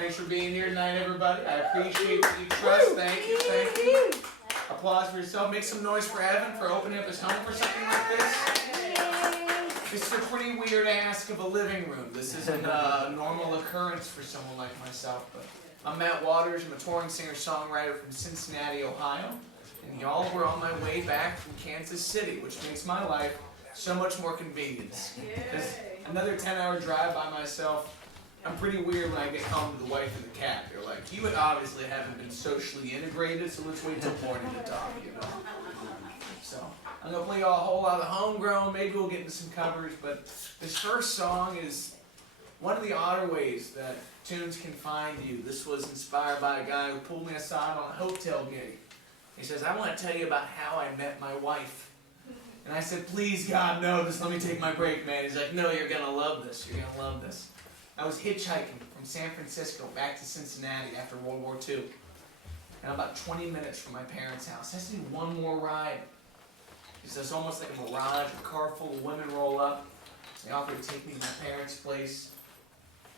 Thanks for being here tonight, everybody. I appreciate what you trust. Thank you, thank you. Applause for yourself. Make some noise for Evan for opening up his home for something like this. This is a pretty weird ask of a living room. This isn't a normal occurrence for someone like myself, but I'm Matt Waters. I'm a touring singer-songwriter from Cincinnati, Ohio. And y'all were on my way back from Kansas City, which makes my life so much more convenient. Because another 10-hour drive by myself, I'm pretty weird when I get home to the wife and the cat. They're like, you obviously haven't been socially integrated, so let's wait till morning to talk, you know. So, I'm going to play y'all a whole lot of homegrown, maybe we'll get into some covers, but this first song is one of the odder ways that tunes can find you. This was inspired by a guy who pulled me aside on a hotel gig. He says, I want to tell you about how I met my wife. And I said, please, God, no, just let me take my break, man. He's like, no, you're going to love this. You're going to love this. I was hitchhiking from San Francisco back to Cincinnati after World War II. And I'm about 20 minutes from my parents' house. I just need one more ride. He says, almost like a mirage, a car full of women roll up. They offer to take me to my parents' place.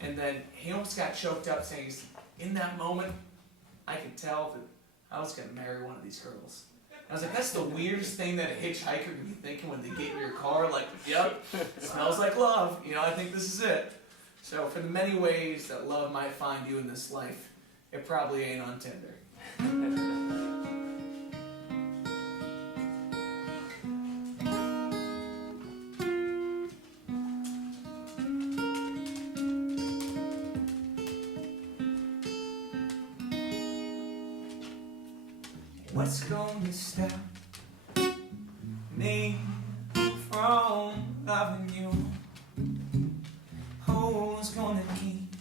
And then he almost got choked up saying, in that moment, I could tell that I was going to marry one of these girls. I was like, that's the weirdest thing that a hitchhiker could be thinking when they get in your car. Like, yep, it smells like love. You know, I think this is it. So for the many ways that love might find you in this life, it probably ain't on Tinder. What's going to stop me from loving you? Who's gonna keep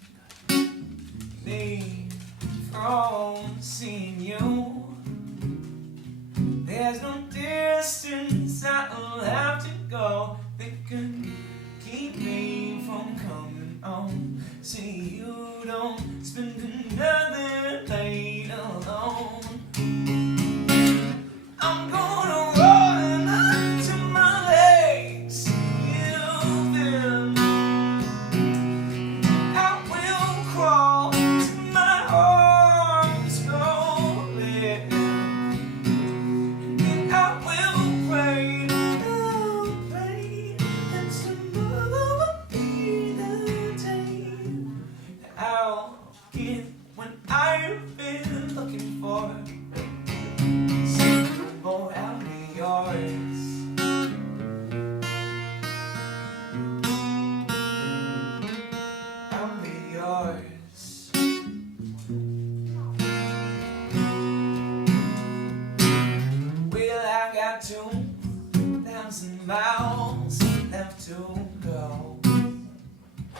me from seeing you? There's no distance I'll have to go that can keep me from coming on. See, you don't spend another night alone. I'm gonna run to my legs, give in. I will crawl to my arms, slowly. And I will pray that tomorrow will be the day that I'll get what I've been looking for. Oh, I'll be yours. I'll be yours. Well, I got 2,000 miles left to go,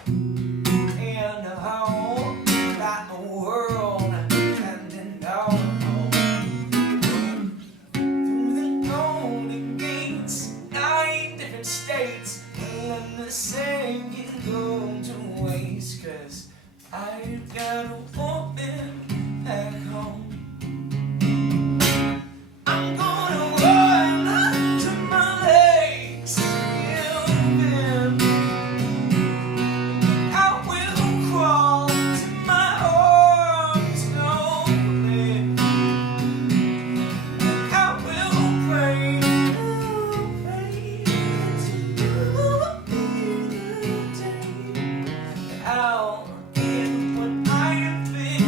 and a whole lot of world handing down. States, and the same can go to waste, 'cause I've got a woman back home. I'm gonna run to my legs, give in. I will crawl to my arms slowly. I will pray. I'll get what I have been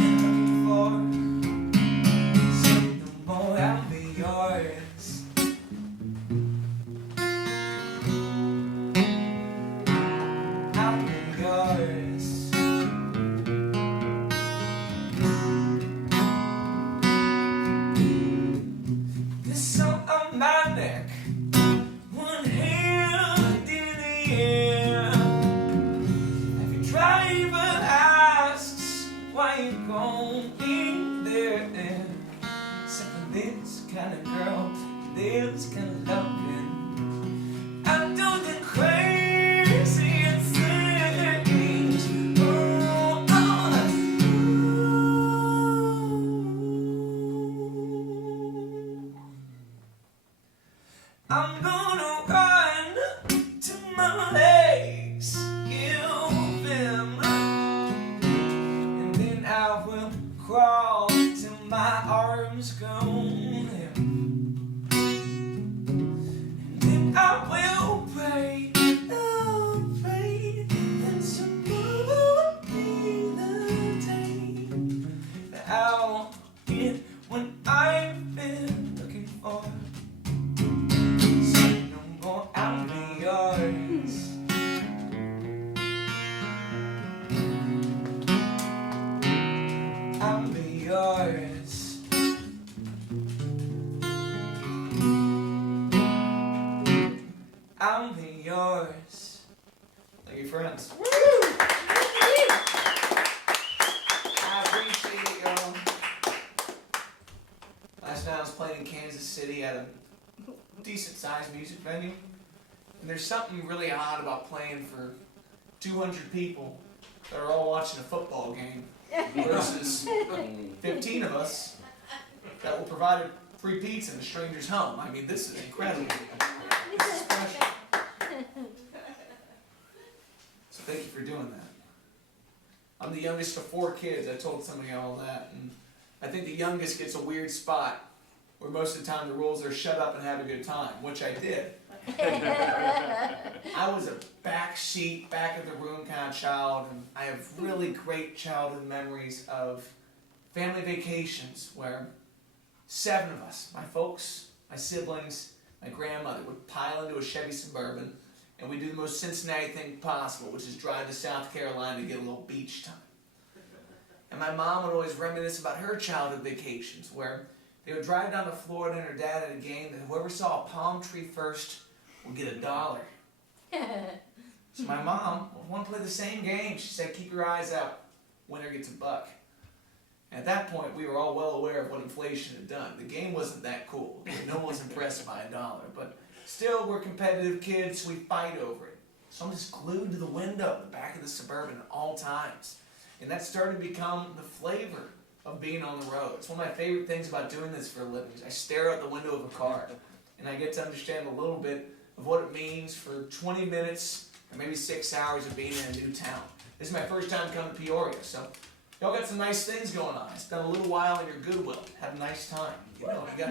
stone. And I will pray, I'll pray that tomorrow will be the day that I'll get what I've been looking for. So no more, I'll be yours. I'll be yours. I'll be yours. Thank you, friends. Woo! I appreciate y'all. Last night I was playing in Kansas City at a decent-sized music venue, and there's something really odd about playing for 200 people that are all watching a football game versus 15 of us that were provided free pizza in a stranger's home. I mean, this is incredible. This is special. So thank you for doing that. I'm the youngest of 4 kids. I told some of y'all that, and I think the youngest gets a weird spot where most of the time the rules are shut up and have a good time, which I did. I was a backseat, back of the room kind of child, and I have really great childhood memories of family vacations where 7 of us, my folks, my siblings, my grandmother, would pile into a Chevy Suburban, and we'd do the most Cincinnati thing possible, which is drive to South Carolina to get a little beach time. And my mom would always reminisce about her childhood vacations where they would drive down to Florida and her dad at a game, and whoever saw a palm tree first would get $1. So my mom would want to play the same game. She said, keep your eyes out, winner gets $1. And at that point, we were all well aware of what inflation had done. The game wasn't that cool. No one was impressed by $1. But still, we're competitive kids, so we fight over it. So I'm just glued to the window, the back of the Suburban at all times. And that started to become the flavor of being on the road. It's one of my favorite things about doing this for a living. I stare out the window of a car, and I get to understand a little bit of what it means for 20 minutes or maybe 6 hours of being in a new town. This is my first time coming to Peoria, so y'all got some nice things going on. I spent a little while in your Goodwill. Had a nice time. You know, you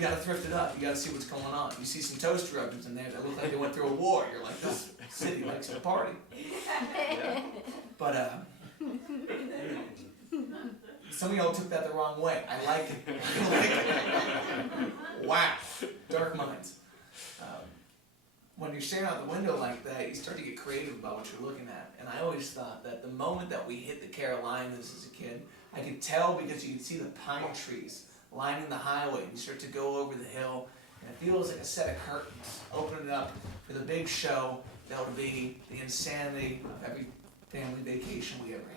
got to thrift it up. You got to see what's going on. You see some toaster ovens in there that look like they went through a war. You're like, this city likes a party. But some of y'all took that the wrong way. I like it. I like it. Wow. Dark minds. When you're staring out the window like that, you start to get creative about what you're looking at. And I always thought that the moment that we hit the Carolinas as a kid, I could tell because you could see the pine trees lining the highway. You start to go over the hill, and it feels like a set of curtains opening up for the big show that would be the insanity of every family vacation we ever had.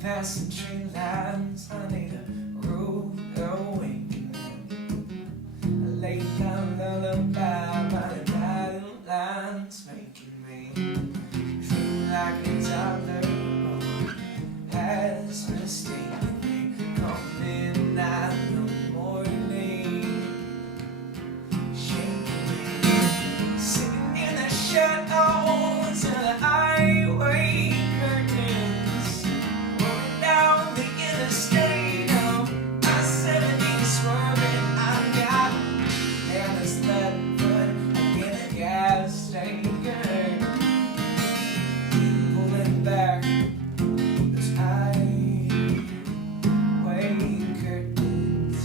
Past the tree lines, I need a rude awakening. A late night lullaby, my guiding lines making me feel like a toddler has mistakenly come midnight in the morning, shaking me, sitting in the shadows of the highway curtains. Down the interstate, I-70 swerving, I got careless left foot in a gas station, pulling back those highway curtains.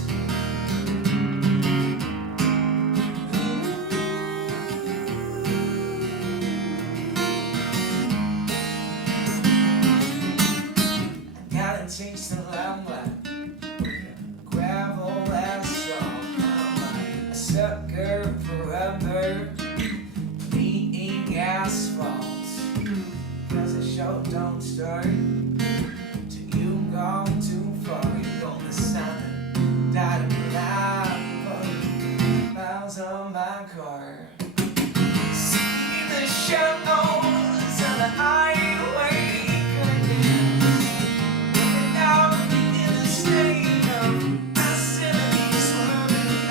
Taste the limelight, gravel asphalt. I'm a sucker forever, eating asphalt. Cause the show don't start till you've gone too far. You're gonna sign dotted line, miles on my car. See the shadows of the highway. Out in the state of I-70 swerving, I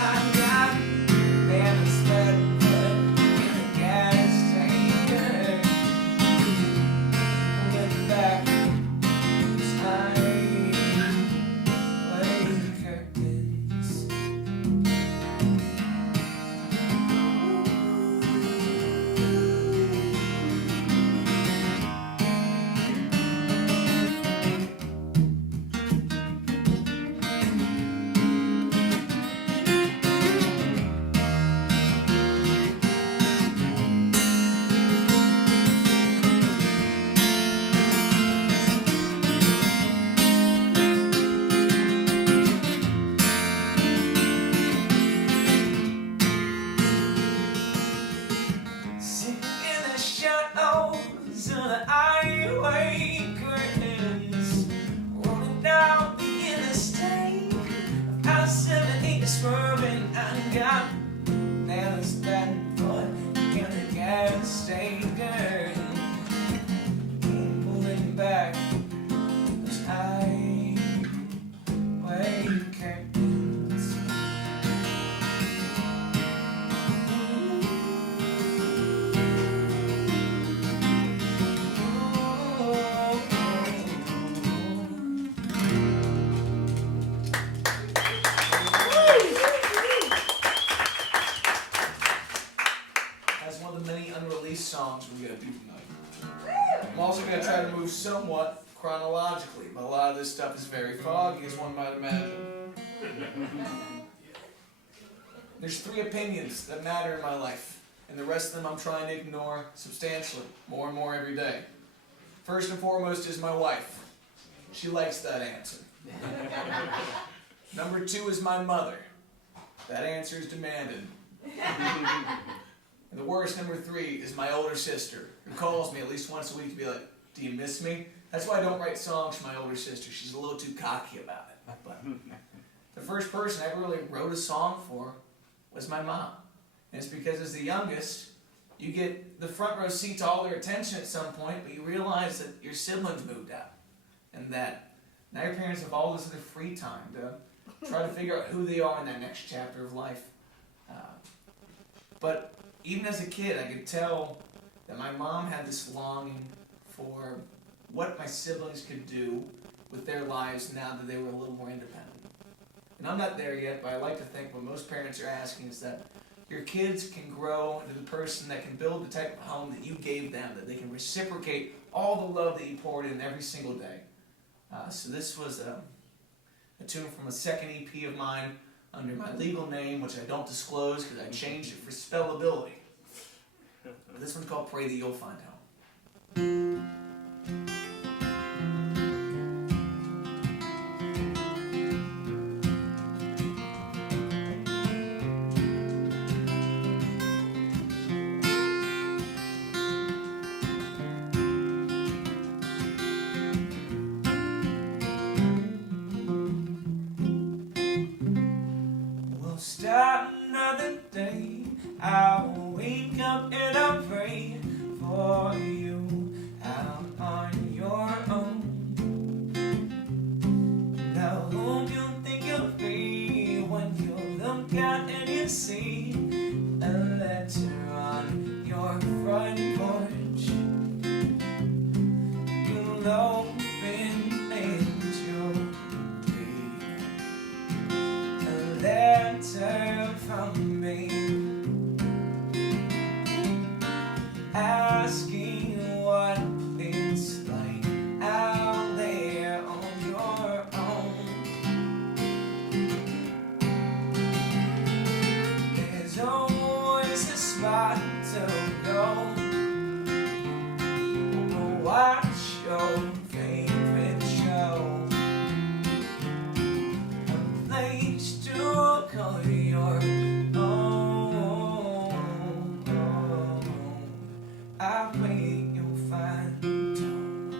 somewhat chronologically, but a lot of this stuff is very foggy, as one might imagine. There's 3 opinions that matter in my life, and the rest of them I'm trying to ignore substantially, more and more every day. First and foremost is my wife. She likes that answer. Number 2 is my mother. That answer is demanded. And the worst, number 3, is my older sister, who calls me at least once a week to be like, "Do you miss me?" That's why I don't write songs for my older sister. She's a little too cocky about it. But the first person I ever really wrote a song for was my mom. And it's because as the youngest, you get the front row seat to all their attention at some point, but you realize that your siblings moved out. And that now your parents have all this other free time to try to figure out who they are in that next chapter of life. But even as a kid, I could tell that my mom had this longing for what my siblings could do with their lives now that they were a little more independent. And I'm not there yet, but I like to think what most parents are asking is that your kids can grow into the person that can build the type of home that you gave them, that they can reciprocate all the love that you poured in every single day. So this was a tune from a second EP of mine under my legal name, which I don't disclose because I changed it for spellability. But this one's called Pray That You'll Find Home. Start another day, I'll wake up and I'll pray for you out on your own. And I hope you'll think of me when you look out and you see a letter on your front porch. You'll open and you'll letter from me asking what it's like out there on your own. There's always a spot to go. Watch your favorite show, a place to call your own. I pray you'll find home.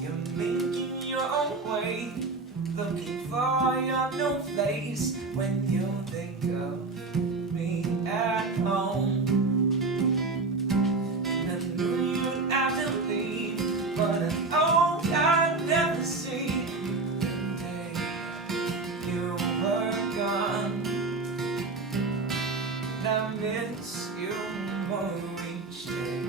You're making your own way, looking for your new place when you think of me at home. But I hope I'd never see the day you were gone. And I miss you more each day.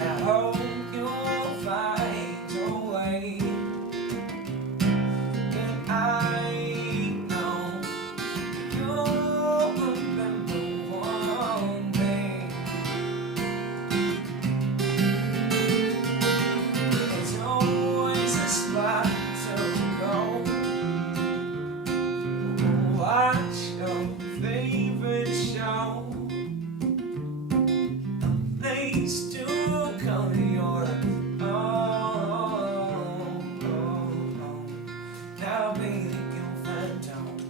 I hope you'll find a way. And I know you'll remember one day. Watch your favorite show, a place to call your own. Now baby, you'll find home.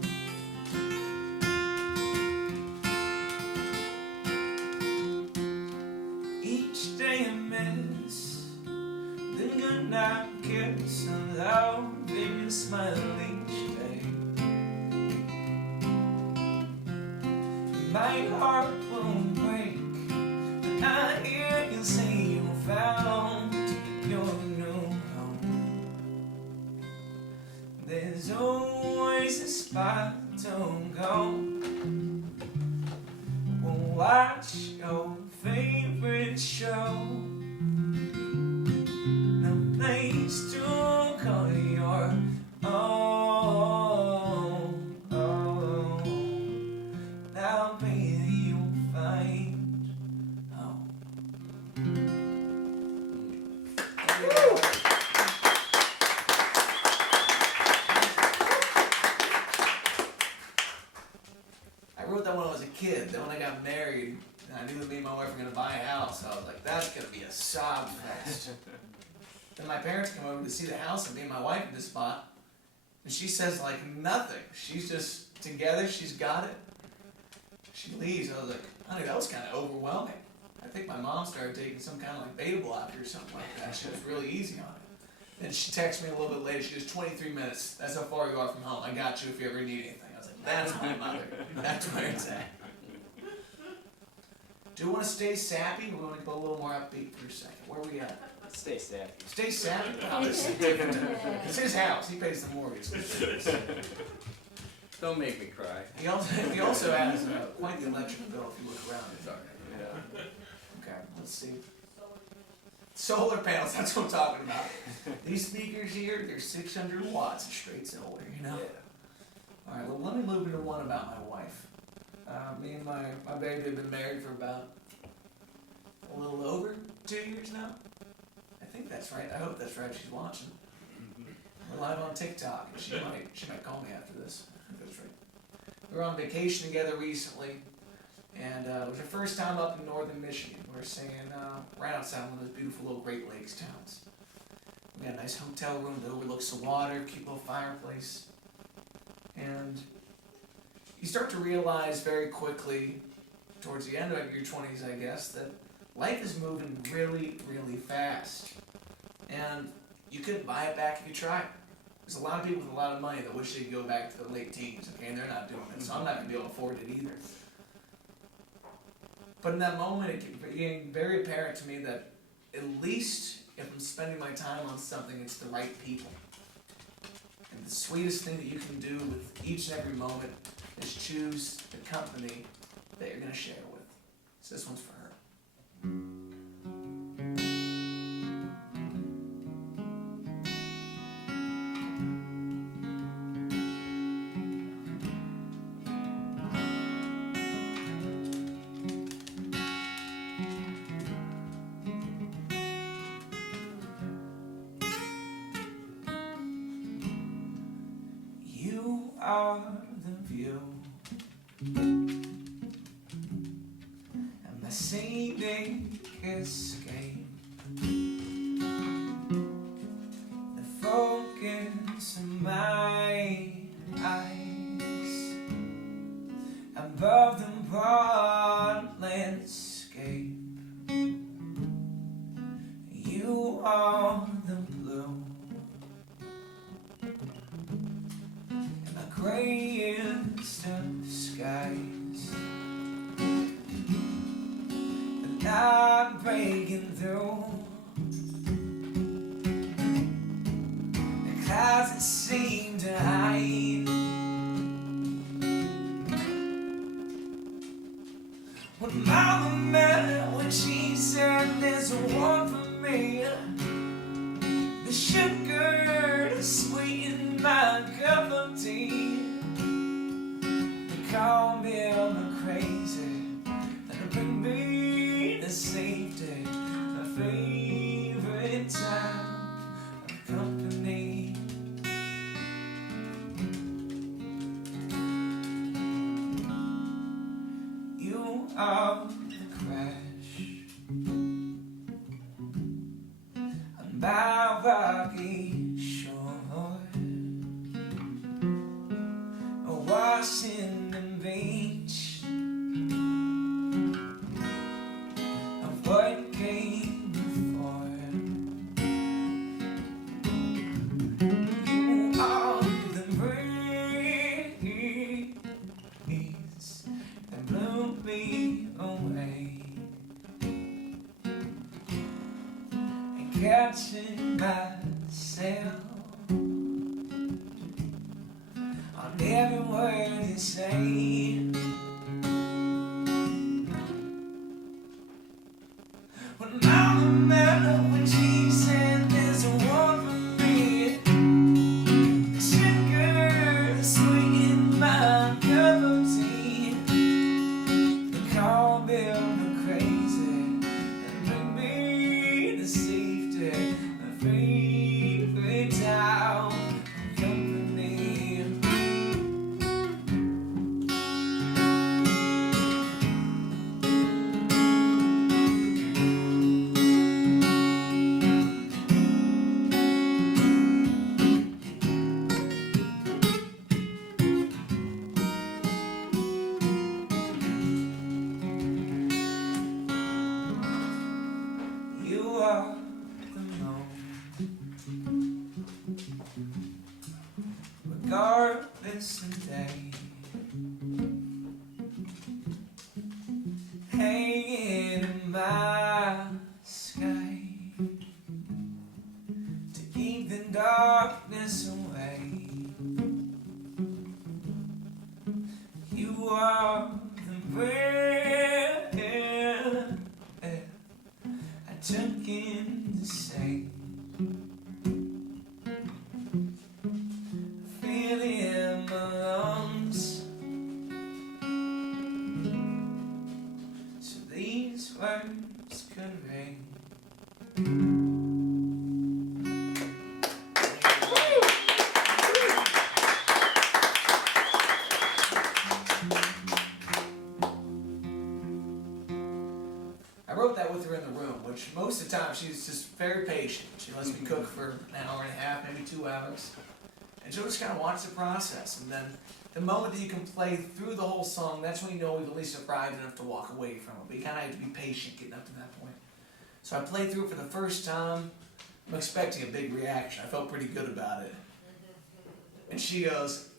Each day I miss the goodnight kiss and love, baby, smile each day. My heart will break when I hear you say you found your new home. There's always a spot to go. We'll watch your favorite show, a place to call your own. wrote that when I was a kid. Then when I got married, and I knew that me and my wife were going to buy a house, I was like, that's going to be a sob fest. Then my parents come over to see the house and me and my wife in this spot, and she says like nothing. She's just together, she's got it. She leaves. I was like, honey, that was kind of overwhelming. I think my mom started taking some kind of like beta blocker or something like that. She was really easy on it. Then she texts me a little bit later. She goes, 23 minutes. That's how far you are from home. I got you if you ever need anything. I was like, that's my mother. That's where it's at. Do you want to stay sappy, or we want to go a little more upbeat for a second? Where are we at? Stay sappy. Stay sappy? Oh, this is different. It's his house. He pays the mortgage. Don't make me cry. He also has quite the electric bill if you look around. It's all right. Yeah. Okay, let's see. Solar panels, that's what I'm talking about. These speakers here, they're 600 watts of straight solar, you know? Yeah. Alright, well let me move into one about my wife. Me and my baby have been married for about a little over 2 years now. I think that's right. I hope that's right. She's watching. We're live on TikTok, and she might call me after this. I think that's right. We were on vacation together recently, and it was our first time up in northern Michigan. We were staying right outside one of those beautiful little Great Lakes towns. We had a nice hotel room that overlooks the water, cute little fireplace, and you start to realize very quickly, towards the end of your 20s, I guess, that life is moving really, really fast. And you couldn't buy it back if you tried. There's a lot of people with a lot of money that wish they'd go back to the late teens, okay, and they're not doing it, so I'm not going to be able to afford it either. But in that moment, it became very apparent to me that at least if I'm spending my time on something, it's the right people. And the sweetest thing that you can do with each and every moment is choose the company that you're going to share with. So this one's for her. You are the view and my saving escape, the focus of my eyes above the broad landscape. You are the blue and the grayest of skies, and I'm breaking through the clouds that seem to hide. What Mama meant when she said there's one for me, the sugar to sweeten my cup of tea. They call me on the crazy, and bring me to safety, my favorite time of company. You are the crash on my rocky shore, a Washington Beach of what came before. You are the breeze that blew me away, and catching myself on every word you say. When Mama meant when she said there's one for me, the sugar sweet in my cup of tea. They call me the crazy and bring me to safety, my favorite yesterday, hanging in my sky to keep the darkness away. You are the breath I took in to say. Feel it in my lungs, so these words could ring. I wrote that with her in the room, which most of the time she's just very patient. She lets me cook for an hour and a half, maybe 2 hours. And she'll just kind of watch the process. And then the moment that you can play through the whole song, that's when you know we've at least arrived enough to walk away from it. But you kind of have to be patient getting up to that point. So I played through it for the first time. I'm expecting a big reaction. I felt pretty good about it. And she goes,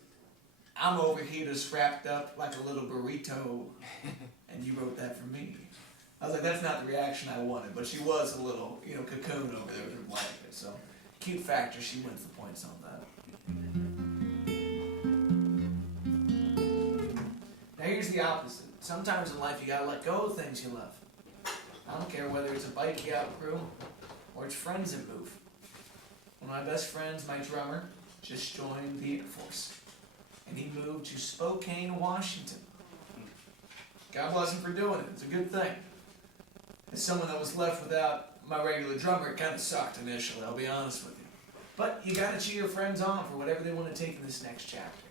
I'm over here just wrapped up like a little burrito, and you wrote that for me. I was like, that's not the reaction I wanted, but she was a little, cocoon over there with her blanket. So, cute factor, she wins the points on that. Now here's the opposite. Sometimes in life you gotta let go of things you love. I don't care whether it's a bike you outgrew or it's friends that move. One of my best friends, my drummer, just joined the Air Force. And he moved to Spokane, Washington. God bless him for doing it. It's a good thing. As someone that was left without my regular drummer, it kind of sucked initially, I'll be honest with you. But you gotta cheer your friends on for whatever they want to take in this next chapter.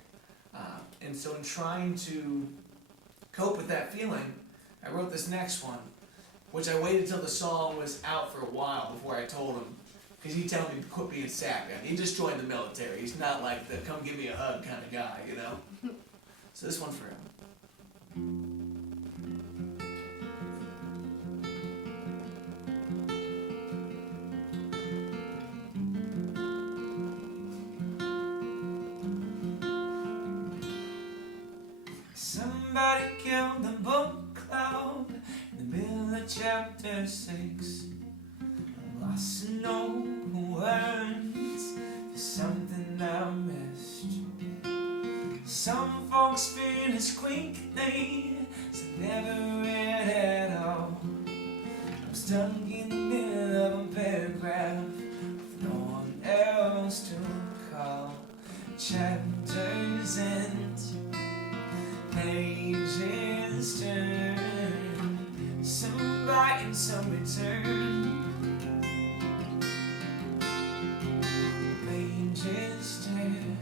And so in trying to cope with that feeling, I wrote this next one, which I waited till the song was out for a while before I told him, because he told me to quit being sad guy. He just joined the military. He's not like the come give me a hug kind of guy, So this one's for him. Somebody killed the book club in the middle of chapter 6. I'm lost in no words for something I missed. Some folks finish quickly, so never read at all. I'm stuck in the middle of a paragraph with no one else to call. Chapters end, pages turn, some bite and some return. Pages turn,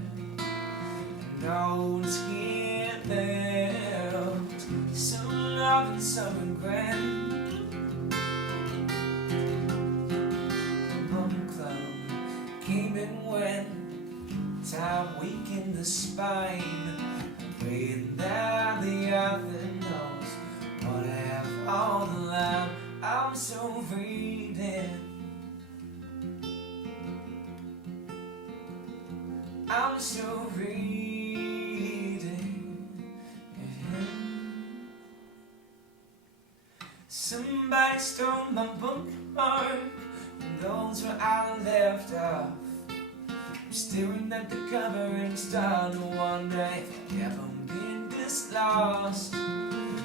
notes get left, some love and some regret. The book club came and went, time weakened the spine. Praying that the other knows what I have on the line. I'm so reading, I'm so reading. Somebody stole my bookmark, and those where I left off. I'm staring at the cover and starting to wonder if I've ever been this lost.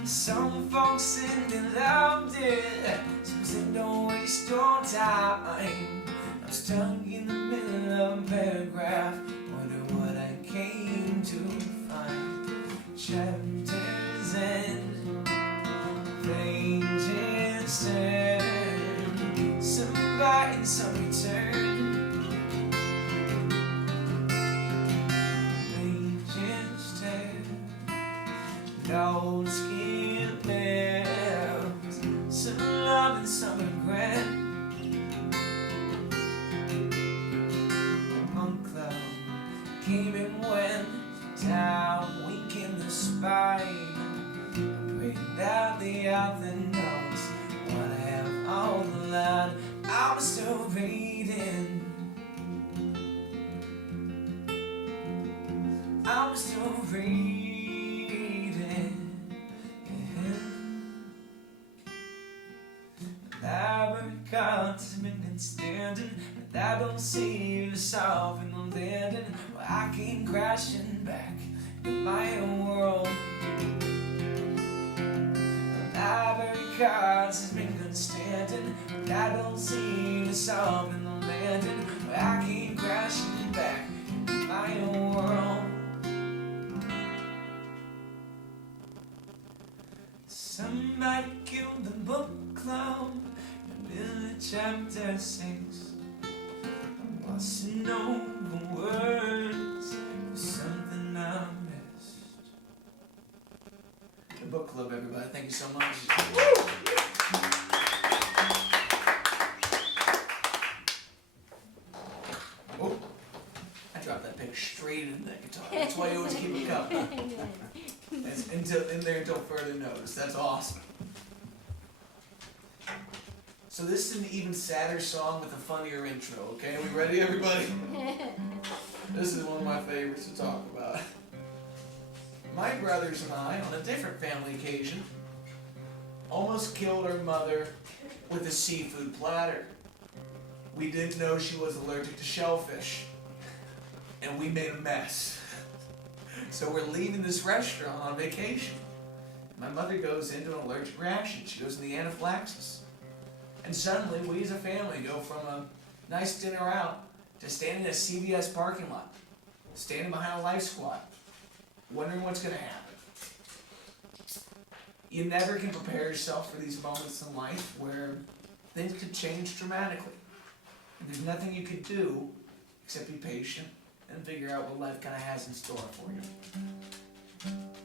Some folks said they loved it, some said don't waste your time. I'm stuck in the middle of a paragraph, wonder what I came to find. Chapters end, pages turn, some bite and some return. Notes get left, some love and some regret. The monk club came and went, down weak in the spine. I pray that the other knows what I have on the line. I'm still reading, I'm I'm still reading. Library cards have been standing, but I don't see yourself in the landing. Well, I came crashing back in my own world. Library cards has been standing, but I don't see yourself in the landing. Well, I came crashing back in my own world. Somebody killed the book club. Chapter 6. I'm glossing over words for something I missed. The book club, everybody. Thank you so much. Oh, I dropped that pick straight in that guitar. That's why you always keep it coming. It's in there until further notice. That's awesome. So this is an even sadder song with a funnier intro, okay? Are we ready, everybody? This is one of my favorites to talk about. My brothers and I, on a different family occasion, almost killed our mother with a seafood platter. We didn't know she was allergic to shellfish, and we made a mess. So we're leaving this restaurant on vacation. My mother goes into an allergic reaction. She goes into the anaphylaxis. And suddenly, we as a family go from a nice dinner out to standing in a CVS parking lot, standing behind a life squad, wondering what's going to happen. You never can prepare yourself for these moments in life where things could change dramatically. And there's nothing you could do except be patient and figure out what life kind of has in store for you.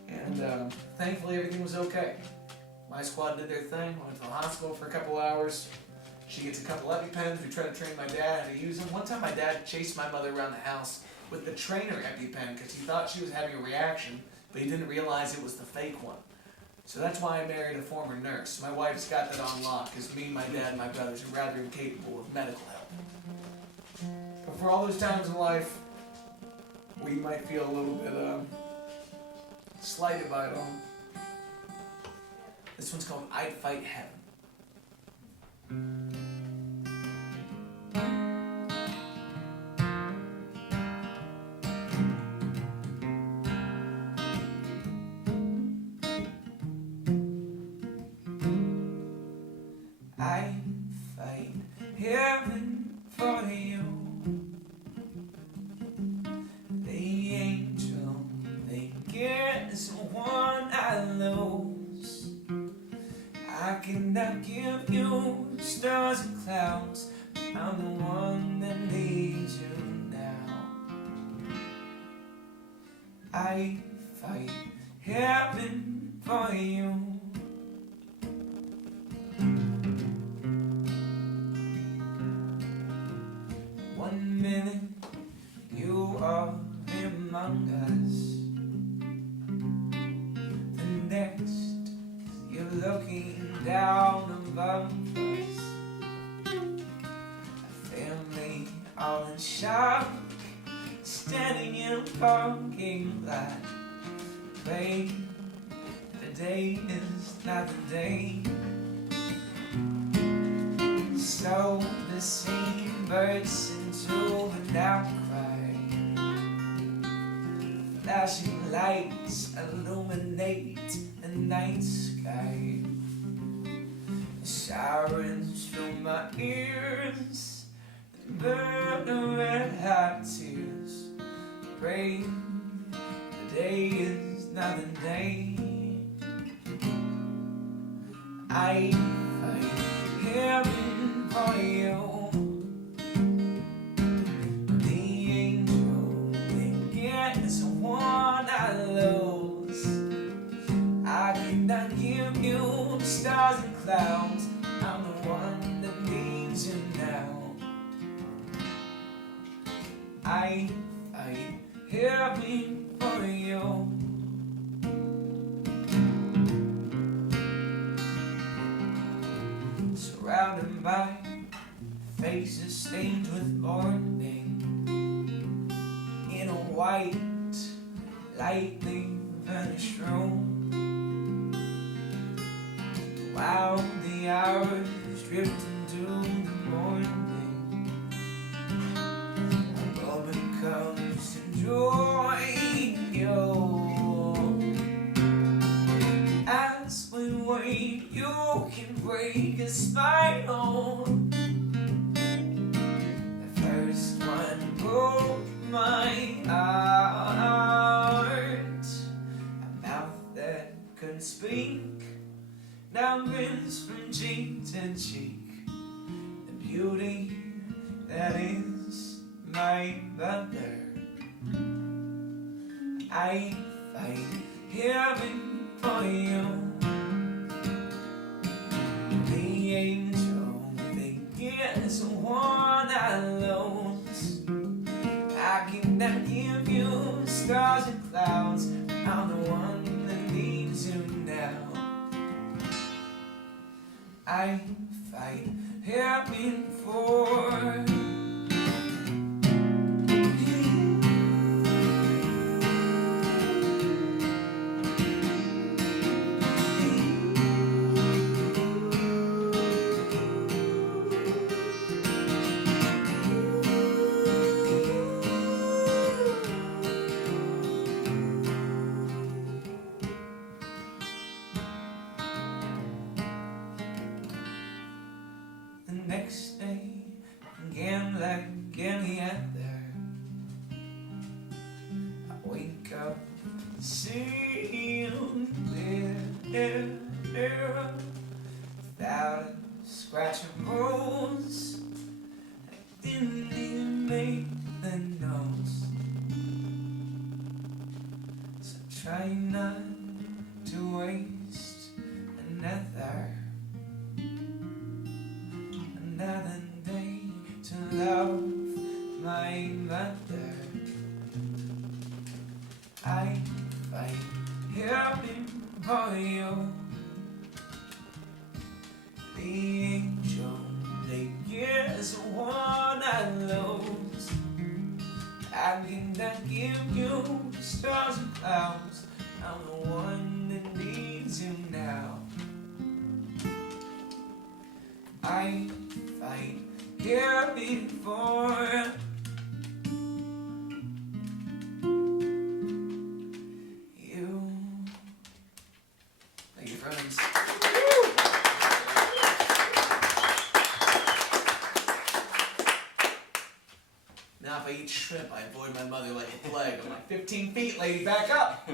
And thankfully, everything was okay. My squad did their thing, went to the hospital for a couple hours. She gets a couple EpiPens. We try to train my dad how to use them. One time my dad chased my mother around the house with the trainer EpiPen because he thought she was having a reaction, but he didn't realize it was the fake one. So that's why I married a former nurse. My wife's got that on lock because me, my dad, and my brothers are rather incapable of medical help. But for all those times in life where you might feel a little bit slighted by it all, this one's called I'd Fight Heaven. I fight heaven for you. The angel they get is the one I lose. I cannot give you stars and clouds. I'm the one that needs you now. I fight heaven for you. One minute you are among us, the next you're looking down above us. A family all in shock, standing in a parking lot. Pray the day is not the day. So the scene bursts into an outcry. Flashing lights illuminate the night sky. Sirens fill my ears, burn red hot tears. Pray the day is not the day. I fight heaven for you. The angel they get is the one I lose. I cannot give you stars and clouds. I'm the one that needs you now. I fight heaven for you. Surrounded by faces stained with mourning, in a white lightly vanished room, while the hours drift into the morning. A moment comes to join you. As we wait, you can break a spinal. The first one broke my heart. A mouth that couldn't speak now grins from cheek to cheek. The beauty that is my mother. I fight heaven for you. The angel that gets one I lose. I cannot give you stars and clouds. I'm the one that needs you now. I fight heaven for you. The next day, again like any other, I wake up and see you there, without a scratch or bruise. I didn't even make the notes, so try not to waste another day to love my mother. I fight heaven for you. The angel that gives one I lose. I cannot give you stars and clouds. I'm the one that needs you now. I fight heaven for you. Thank you, friends. Now if I eat shrimp, I avoid my mother like a plague. I'm like 15 feet, lady, back up. I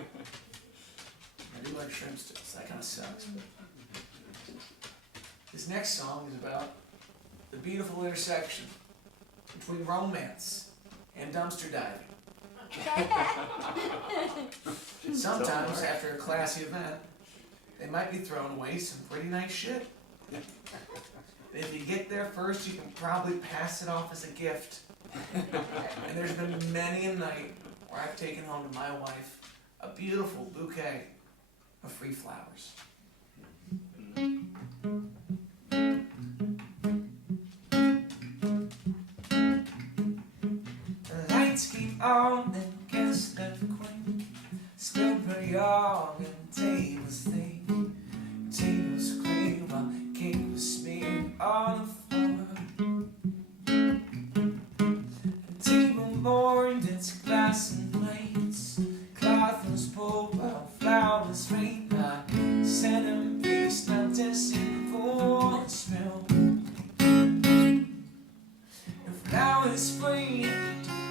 do like shrimp still, so that kind of sucks. This next song is about the beautiful intersection between romance and dumpster diving. Sometimes, after a classy event, they might be throwing away some pretty nice shit. And if you get there first, you can probably pass it off as a gift. And there's been many a night where I've taken home to my wife a beautiful bouquet of free flowers. Keep on and guests left quick. Still pretty young and tables thick. Tables clean while cake was smeared on the floor. A table mourned its glass and plates. Cloth was pulled while flowers rained. My centerpiece not destined for a smell. The flowers free.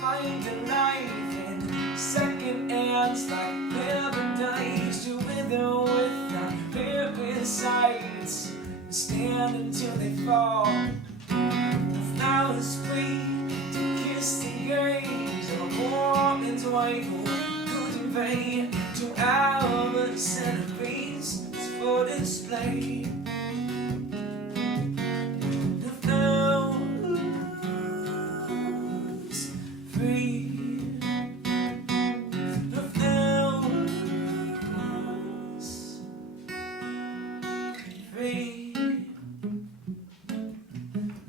Find a life in second hands like paradise to wither without parasites and stand until they fall. The flowers free to kiss the gaze of a woman's wife who could convey to our centerpiece is for display.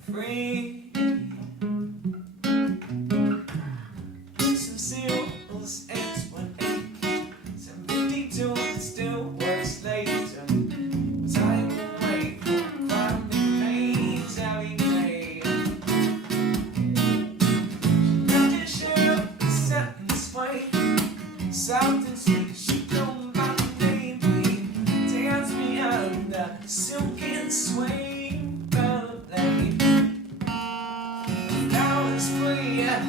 Free. Some seals and one egg. silken swing ballet. Now it's free to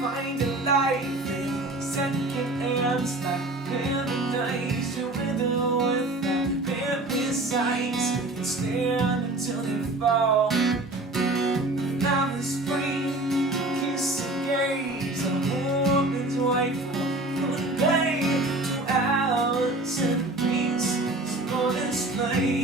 find a life in second hands like paradise. You wither without parasites and stand until they fall. Now it's free, kiss and gaze on a woman's wife. Gonna play 2 hours and a piece for display.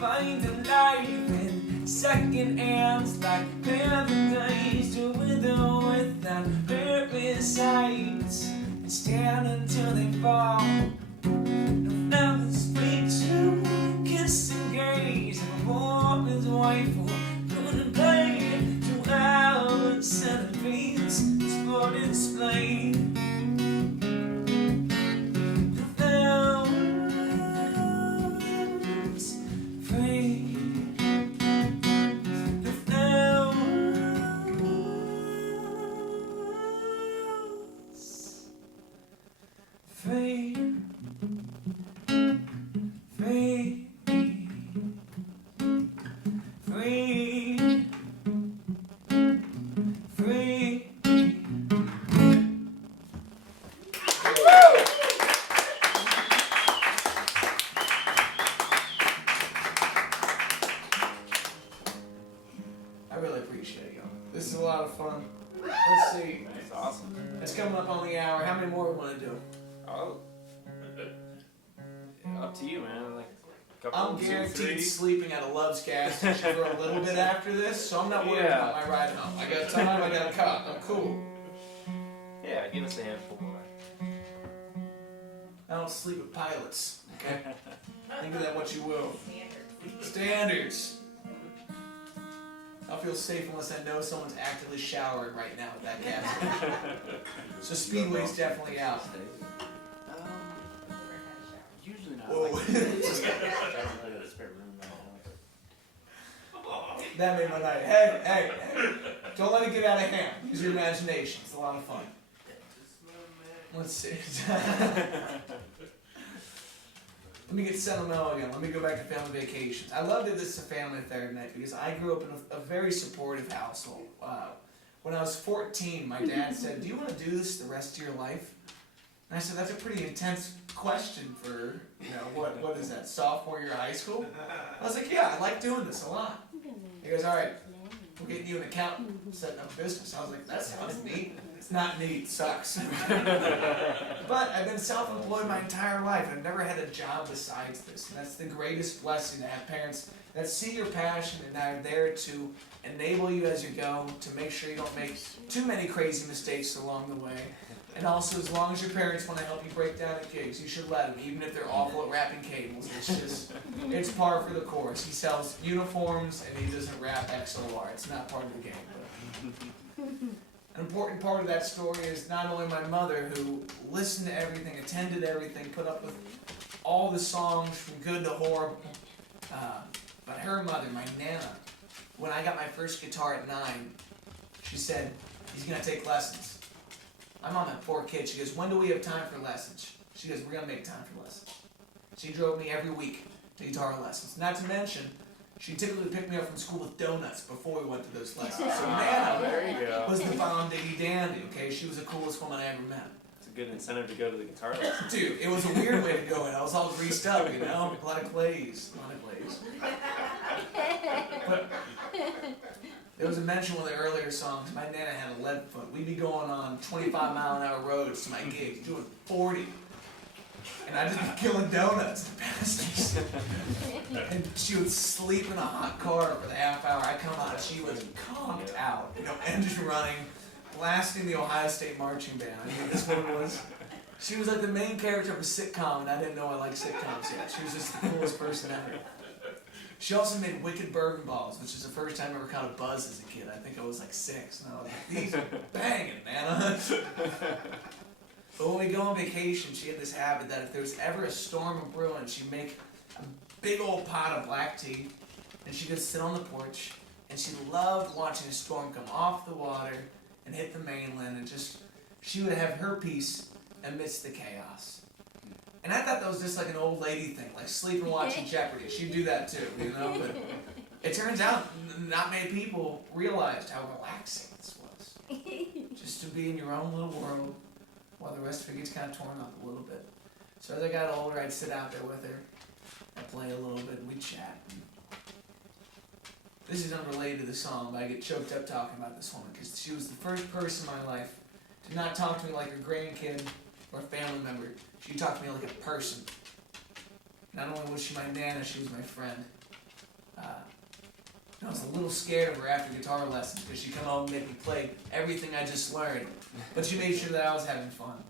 Find a life in second hands like paradise. To wither without parasites and stand until they fall. Now it's free to kiss and gaze on a woman's wife. Gonna play 2 hours centipedes for display. Free, free, free, free. I really appreciate y'all. This is a lot of fun. Let's see. That's awesome. It's coming up on the hour. How many more we want to do? Oh. Up to you, man. Like a couple, I'm 2, guaranteed 3. sleeping at a Love's Gas Station for a little bit after this, so I'm not worried about my ride home. I got time, I got a car. I'm cool. Yeah, give us a handful more. I don't sleep with pilots. Okay? Think of that what you will. Standards. I'll feel safe unless I know someone's actively showering right now at that gas station. So Speedway's definitely out. Usually not. Whoa. Like, I don't really have a spare room in my house. That made my night. Hey. Don't let it get out of hand. Use your imagination. It's a lot of fun. Let's see. Let me get sentimental again. Let me go back to family vacations. I love that this is a family affair tonight because I grew up in a very supportive household. When I was 14, my dad said, "Do you want to do this the rest of your life?" And I said, "That's a pretty intense question for, what is that, sophomore year of high school?" I was like, "Yeah, I like doing this a lot." He goes, "All right, we'll get you an accountant, setting up a business." I was like, "That sounds neat." It's not neat, it sucks. But I've been self-employed my entire life. I've never had a job besides this. And that's the greatest blessing to have parents that see your passion and are there to enable you as you go, to make sure you don't make too many crazy mistakes along the way. And also, as long as your parents want to help you break down at gigs, you should let them, even if they're awful at wrapping cables. It's par for the course. He sells uniforms and he doesn't wrap XOR. It's not part of the game. But an important part of that story is not only my mother, who listened to everything, attended everything, put up with all the songs from good to horrible, but her mother, my Nana, when I got my first guitar at 9, she said, "He's going to take lessons." My mom had 4 kids. She goes, "When do we have time for lessons?" She goes, "We're going to make time for lessons." She drove me every week to guitar lessons. Not to mention, she typically picked me up from school with donuts before we went to those lessons. So Nana There you go. was the bomb diggy dandy, okay? She was the coolest woman I ever met. It's a good incentive to go to the guitar lesson. Dude, it was a weird way to go in. I was all greased up, A lot of glaze. A lot of glaze. But There was a mention one of the earlier songs. My nana had a lead foot. We'd be going on 25-mile-an-hour roads to my gigs, doing 40. And I'd just be killing donuts and pasties. And she would sleep in a hot car for the half hour. I come out, she was conked out. You know, engine running, blasting the Ohio State Marching Band. I mean, this one was. She was like the main character of a sitcom, and I didn't know I liked sitcoms yet. She was just the coolest person ever. She also made Wicked Bergen Balls, which is the first time I ever caught a buzz as a kid. I think I was like 6, and I was like, these are banging, man. But when we go on vacation, she had this habit that if there was ever a storm brewing, she'd make a big old pot of black tea, and she'd go sit on the porch, and she loved watching a storm come off the water and hit the mainland, and just, she would have her piece amidst the chaos. And I thought that was just like an old lady thing, like sleeping watching Jeopardy. She'd do that too, you know? But it turns out not many people realized how relaxing this was. Just to be in your own little world while the rest of it gets kind of torn up a little bit. So as I got older, I'd sit out there with her. I'd play a little bit and we'd chat. This is unrelated to the song, but I get choked up talking about this woman because she was the first person in my life to not talk to me like a grandkid or a family member. She talked to me like a person. Not only was she my nana, she was my friend. I was a little scared of her after guitar lessons because she'd come home and make me play everything I just learned. But she made sure that I was having fun.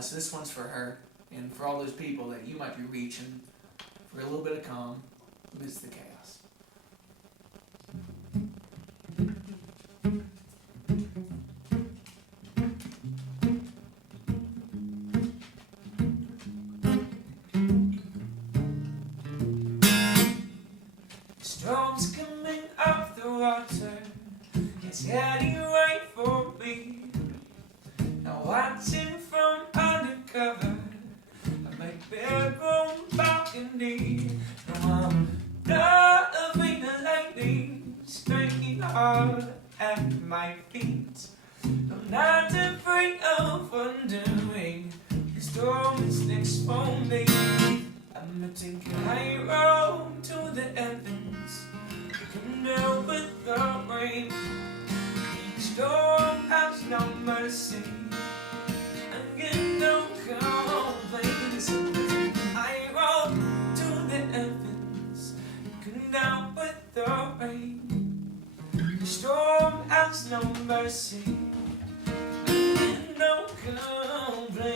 So this one's for her and for all those people that you might be reaching for a little bit of calm amidst the chaos. Storms coming off the water, it's heading right for me. Now watching from undercover of my bedroom balcony. Now I'm loving the lightning striking hard at my feet. I'm not afraid of wandering, the storm is next for me. I'm a taking high road to the heavens, come down with the rain. Storm has no mercy, I get no complaints. I'm a taking high road to the heavens, come down with the rain. The storm has no mercy, I get no complaints.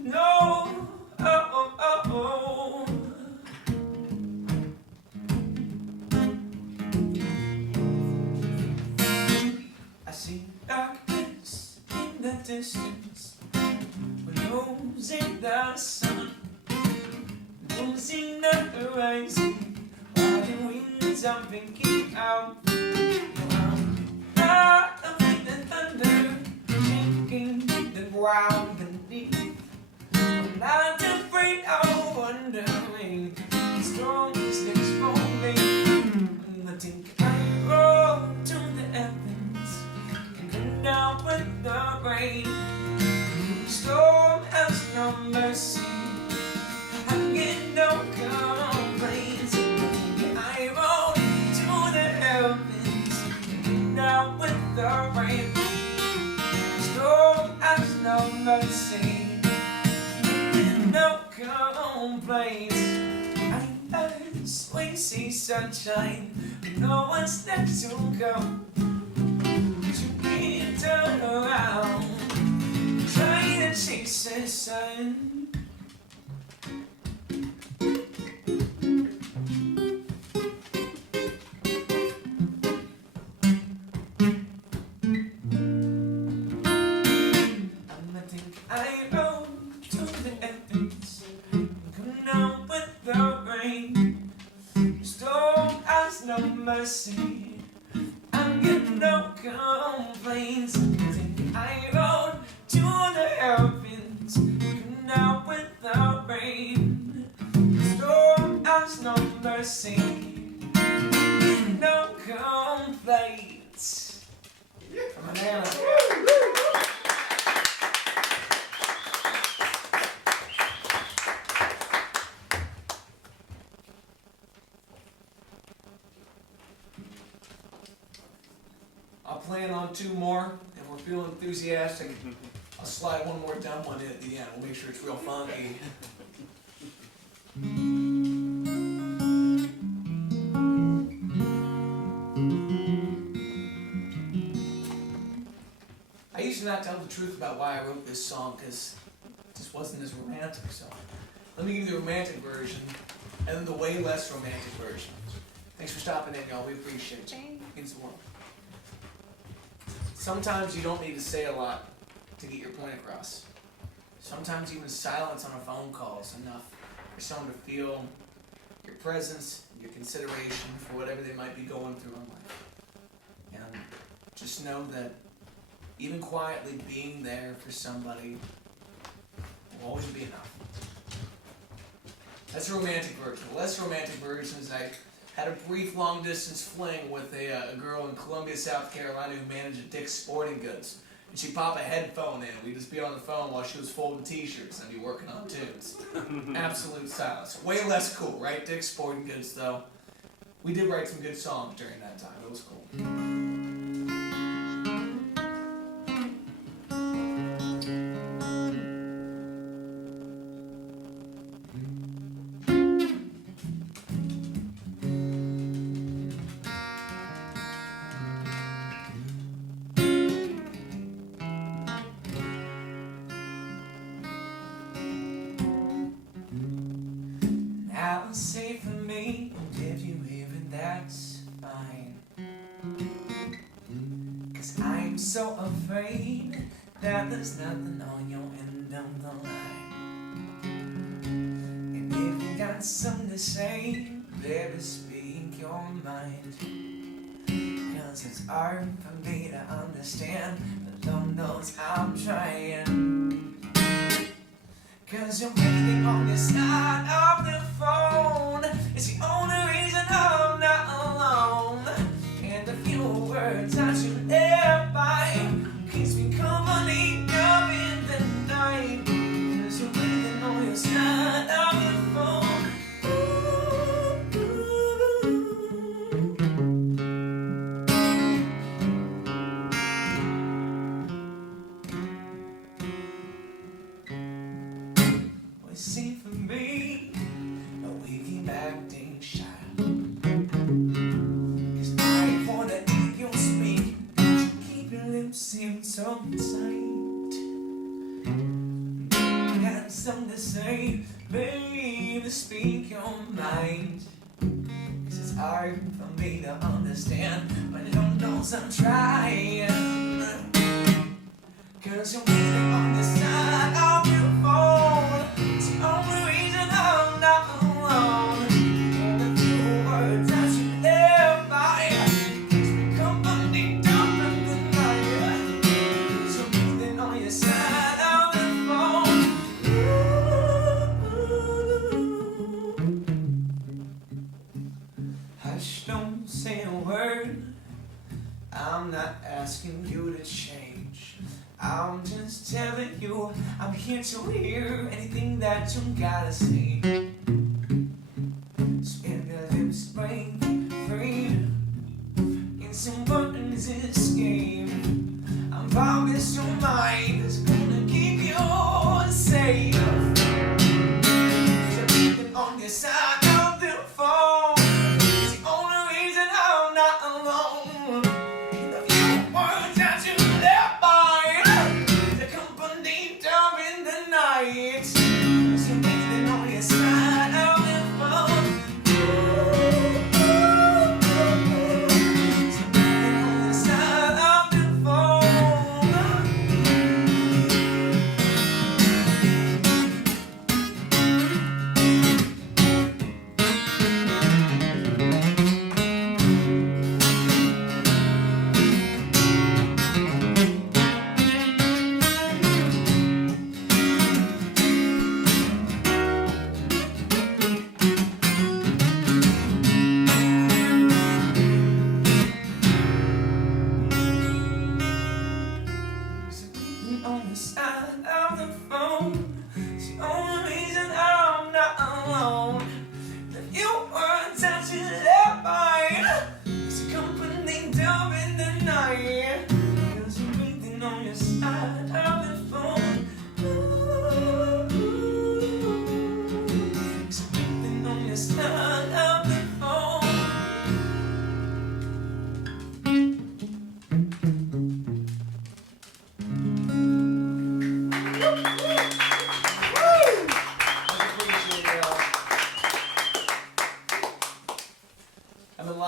No, oh, oh, oh. I see darkness in the distance, losing the sun, losing the horizon, while the winds are breaking out. Loving the thunder, shaking the ground beneath. I'm not afraid of wandering, the storm is next for me. I think I roll to the heavens and come down with the rain. The storm has no mercy, I get no complaints. I roll to the heavens and come down with the rain. The storm has no mercy, no complaints. I sweet see sunshine, no one's next to go. You can't turn around, trying to chase the sun. I think I roll to the heavens, come down with the rain. The storm has no mercy, I get no complaints. I think I roll to the heavens, come down with the rain. The storm has no mercy, no complaints. From a nana. plan on 2 more, and we're feeling enthusiastic. I'll slide one more dumb one in at the end. We'll make sure it's real funky. I used to not tell the truth about why I wrote this song, because it just wasn't as romantic. So let me give you the romantic version, and then the way less romantic version. Thanks for stopping in, y'all. We appreciate you. It means the world. Sometimes you don't need to say a lot to get your point across. Sometimes even silence on a phone call is enough for someone to feel your presence, your consideration for whatever they might be going through in life. And just know that even quietly being there for somebody will always be enough. That's the romantic version. The less romantic version is I had a brief long-distance fling with a girl in Columbia, South Carolina who managed at Dick's Sporting Goods. And she'd pop a headphone in. We'd just be on the phone while she was folding t-shirts and I'd be working on tunes. Absolute silence. Way less cool, right? Dick's Sporting Goods, though. We did write some good songs during that time. It was cool. Now it's safe for me, and if you even that's fine. 'Cause I'm so afraid that there's nothing on your end of the line. And if you got something to say, baby, speak your mind. 'Cause it's hard for me to understand, but Lord knows I'm trying. 'Cause you're breathing on the side of the phone. It's the only reason I'm not alone. And the few words I should live by keeps me company up in the night. 'Cause you're breathing on your side of the phone. See for me, no, we keep acting shy. 'Cause I wanna hear you speak, but you keep your lips sealed so tight. You got something to say, baby, speak your mind. 'Cause it's hard for me to understand, but Lord knows I'm trying. 'Cause you're waiting on the side of your phone. It's the only reason I'm not alone. And a few words I should live by keeps me company down in the night. 'Cause you're breathing on your side of the phone. Hush, don't say a word. I'm not asking you to change. I'm just telling you, I'm here to hear anything that you gotta say. So if your lips break free, it's important this game. I promise your mind is gonna keep you safe. You're breathing on your side of the phone. It's the only reason I'm not alone. And the few words that you live by, the company down in the night. 'Cause you're breathing on your side.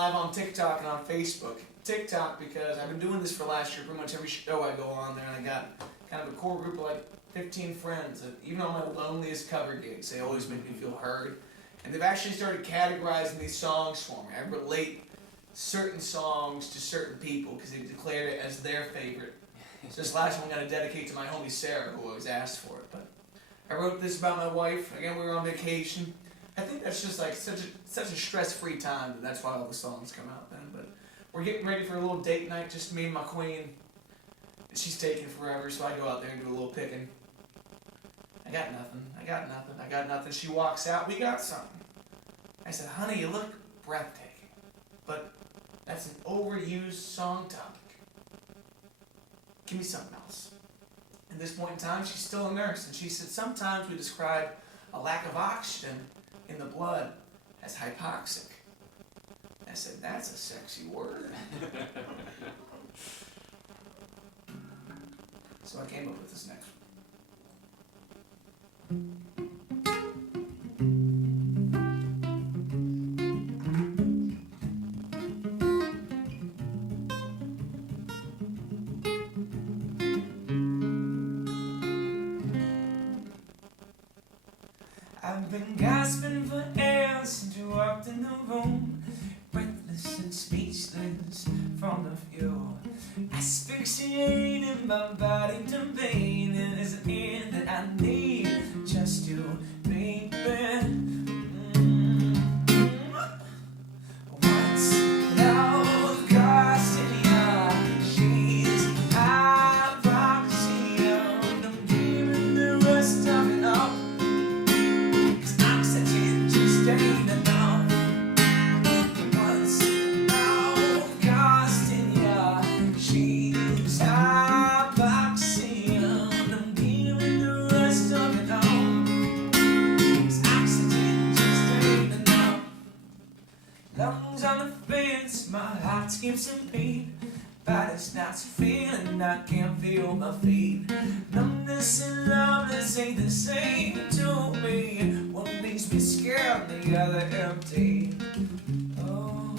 live on TikTok and on Facebook. TikTok because I've been doing this for last year. Pretty much every show I go on there, and I got kind of a core group of like 15 friends. And even on my loneliest cover gigs, they always make me feel heard. And they've actually started categorizing these songs for me. I relate certain songs to certain people because they've declared it as their favorite. So this last one I'm going to dedicate to my homie Sarah, who always asked for it. But I wrote this about my wife. Again, we were on vacation. I think that's just like such a stress-free time that that's why all the songs come out then. But we're getting ready for a little date night, just me and my queen. She's taking forever, so I go out there and do a little picking. I got nothing. She walks out, we got something. I said, honey, you look breathtaking. But that's an overused song topic. Give me something else. At this point in time, she's still a nurse, and she said, sometimes we describe a lack of oxygen in the blood as hypoxic. I said, that's a sexy word. So I came up with this next one. I've been gasping for air since you walked in the room, breathless and speechless from the fuel, asphyxiating my body to pain, and it's the end that I need, just you, baby. What's love costing ya? She's hypoxia. I'm giving the rest of it up. Oxygen just ain't enough. What's love costing ya? She's hypoxia. I'm giving the rest of it up. Oxygen just ain't enough. Lungs on the fence, my heart skips a beat. Body's not feeling, I can't feel my feet. Numbness and loveness ain't the same to me. One makes me scared, the other empty. Oh,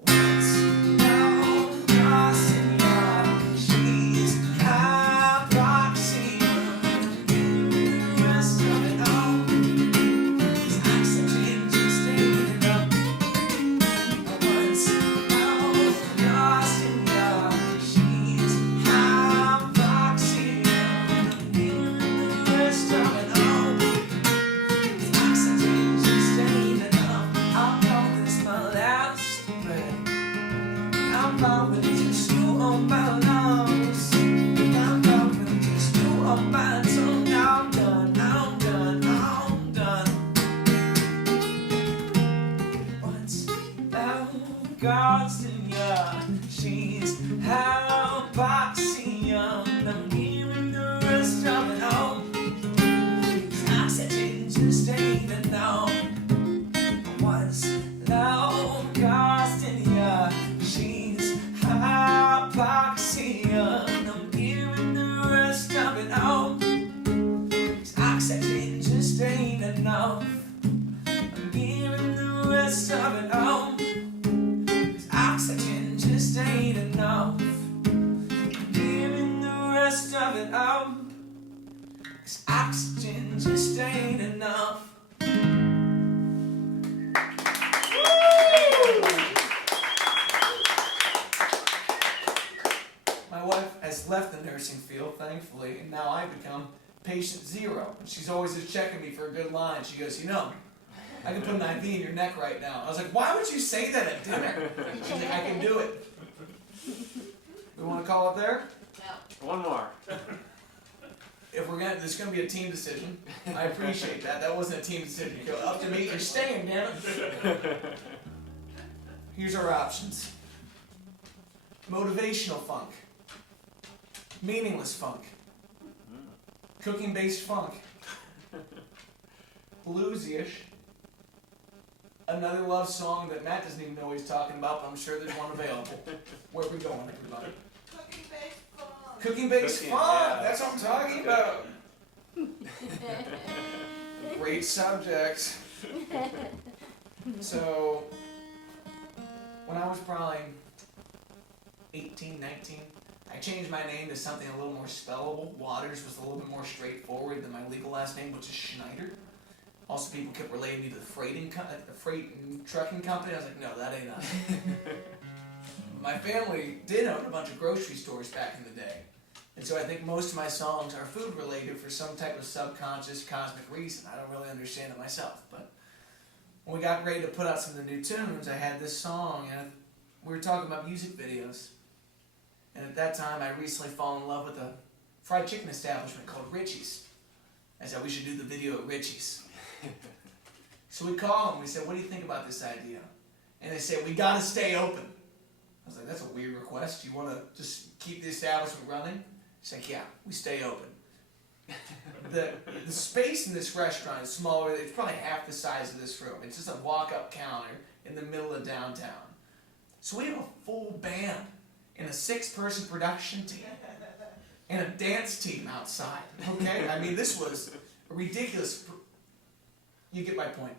what's love costing ya? She's hypoxia. Give me the rest of it all. 'Cause oxygen just ain't enough. What's love costing ya? She's hypoxia. Give me the rest of it all. 'Cause oxygen just ain't enough. I know this my last breath. I'm bound with just you on my lungs. I'm bound with just you on my tongue. I'm done. What's love costing ya? She's hypoxia. I'm giving the rest of it all. 'Cause oxygen just ain't enough. What's love costing ya? She's hypoxia. I'm giving the rest of it all. 'Cause oxygen just ain't enough. I'm giving the rest of it all. 'Cause oxygen just ain't enough. I'm giving the rest of it all. 'Cause oxygen just ain't enough. My wife has left the nursing field, thankfully, and now I become patient zero. She's always just checking me for a good line. She goes, you know, I can put an IV in your neck right now. I was like, why would you say that at dinner? She's like, I can do it. We want to call it there? One more. If we're gonna, this is gonna be a team decision. I appreciate that. That wasn't a team decision. You go up to me, you're staying, damn it. Here's our options: motivational funk, meaningless funk, cooking-based funk, bluesy-ish, another love song that Matt doesn't even know what he's talking about, but I'm sure there's one available. Where are we going, everybody? Cooking-based Cooking, funk. yeah. That's what I'm talking about. Great subjects. So, when I was probably 18, 19, I changed my name to something a little more spellable. Waters was a little bit more straightforward than my legal last name, which is Schneider. Also, people kept relating me to the freight and trucking company. I was like, no, that ain't us. My family did own a bunch of grocery stores back in the day. And so I think most of my songs are food related for some type of subconscious cosmic reason. I don't really understand it myself. But when we got ready to put out some of the new tunes, I had this song, and we were talking about music videos. And at that time, I recently fallen in love with a fried chicken establishment called Richie's. I said, we should do the video at Richie's. So we called them, we said, what do you think about this idea? And they said, we gotta stay open. I was like, that's a weird request. You wanna just keep the establishment running? He's like, yeah, we stay open. The space in this restaurant is smaller. It's probably half the size of this room. It's just a walk-up counter in the middle of downtown. So we have a full band and a 6-person production team and a dance team outside. Okay, I mean this was a ridiculous. You get my point.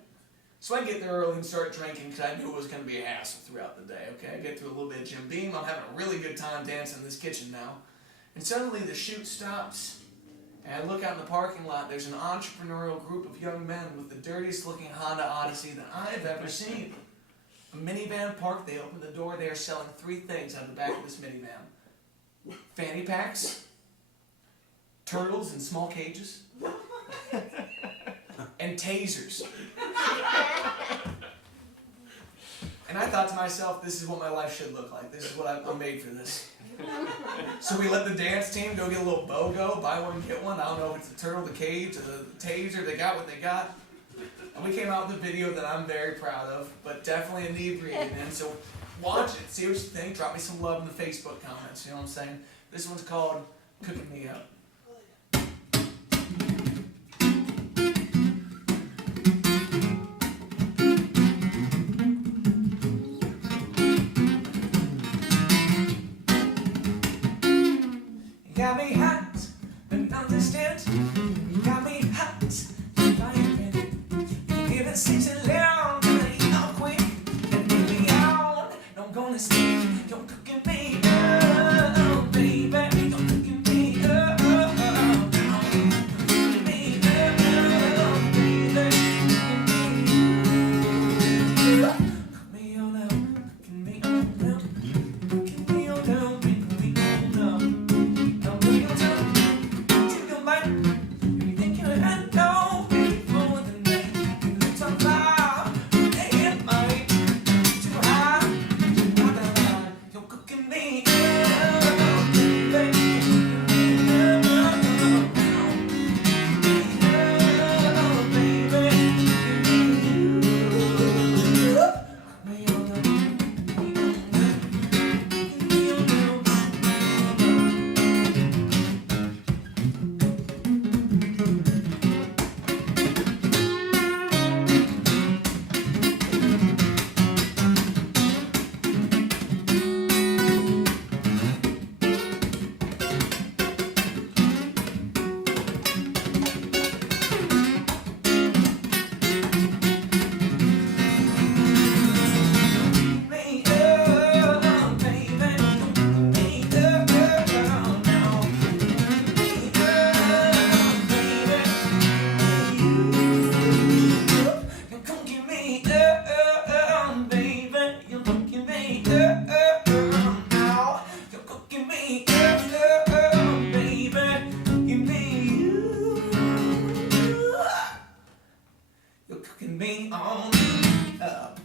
So I get there early and start drinking because I knew it was going to be a hassle throughout the day. Okay, I get through a little bit of Jim Beam. I'm having a really good time dancing in this kitchen now, and suddenly the shoot stops. And I look out in the parking lot, there's an entrepreneurial group of young men with the dirtiest looking Honda Odyssey that I've ever seen. A minivan parked, they open the door, they are selling 3 things out of the back of this minivan. Fanny packs, turtles in small cages, and tasers. And I thought to myself, this is what my life should look like. This is what I'm made for this. So we let the dance team go get a little BOGO, buy one, get one. I don't know if it's the turtle, the cage, or the taser. They got what they got. And we came out with a video that I'm very proud of, but definitely inebriated in. So watch it, see what you think. Drop me some love in the Facebook comments, you know what I'm saying? This one's called Cooking Me Up. Got me hot, but understand. Got me hot, but I ain't ready. You give it 6 and long, but I ain't no quick. And leave me out, don't gonna stay. You're cooking me up, baby. You're cooking me up, cooking me up, baby. Cook me on up, cooking me on up, cooking me on up, cooking me on up. You're cooking me on up.